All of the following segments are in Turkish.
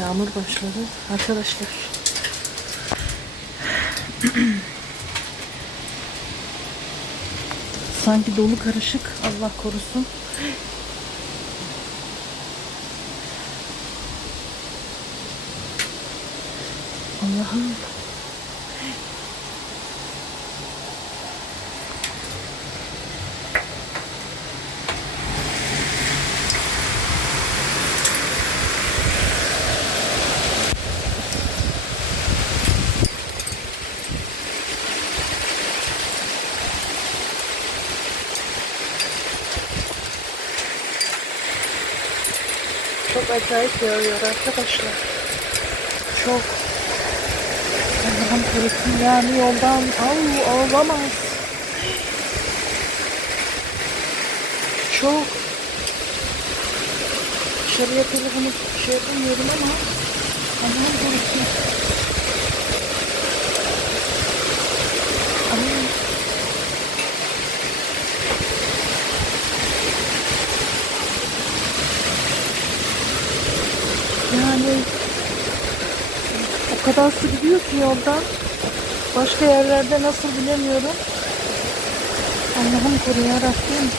Yağmur başladı arkadaşlar. Sanki dolu karışık. Allah korusun. Allah'ım. Çok acayip yağıyor arkadaşlar. Çok. Allah'ım korusun yani yoldan. Au ağlamaz. Çok. Dışarıya telefonu şey yapamıyorum ama Allah'ım korusun. Kadar su gidiyor ki yoldan. Başka yerlerde nasıl bilemiyorum. Allah'ım koru yarabbim.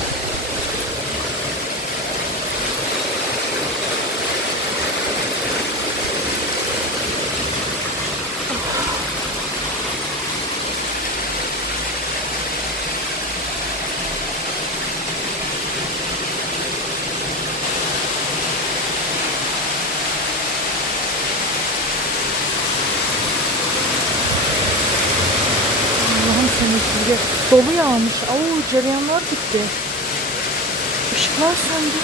Allah'ım seni size dolu yağmış. Oo cereyanlar gitti. Işıklar söndü.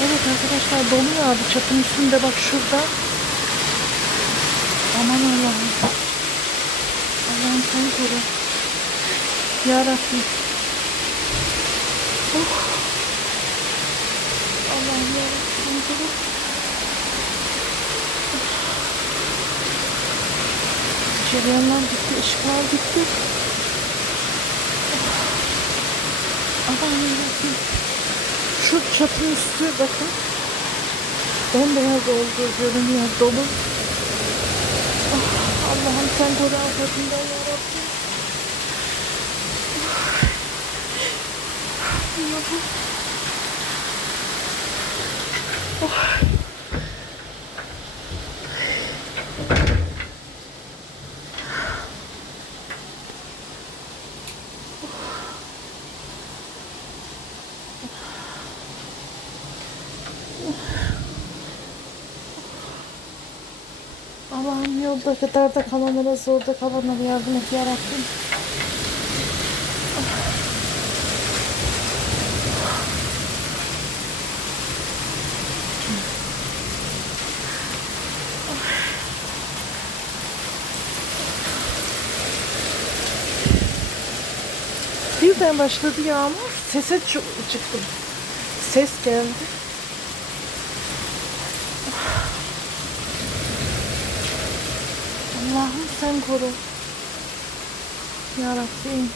Evet arkadaşlar dolu yağdı çatının üstünde bak şurada. Aman Allah'ım. Allah'ım sen koru. Yarabbim. Oh. Allah'ım yarabbim sen koru. Cereyanlar gitti, ışıklar gitti. Aman yarabbim. Şu çatının üstü bakın. Bembeyaz oldu, görünüyor dolu. Ah, Allah'ım sen koru afetinden yarabbim. Allah'ım. Oh. Allah'ım yolda kadar da kalanlara zorda kalanlara yardım et yarabbim. Birden başladı yağmur. Sese çıktım. Ses geldi. Allah'ım sen koru. Ya Rabbim.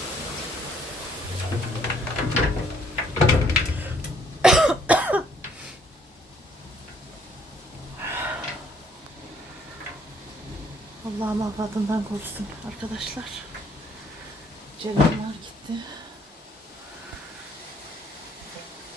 Allah'ım afadından korusun arkadaşlar. Cerenler gitti.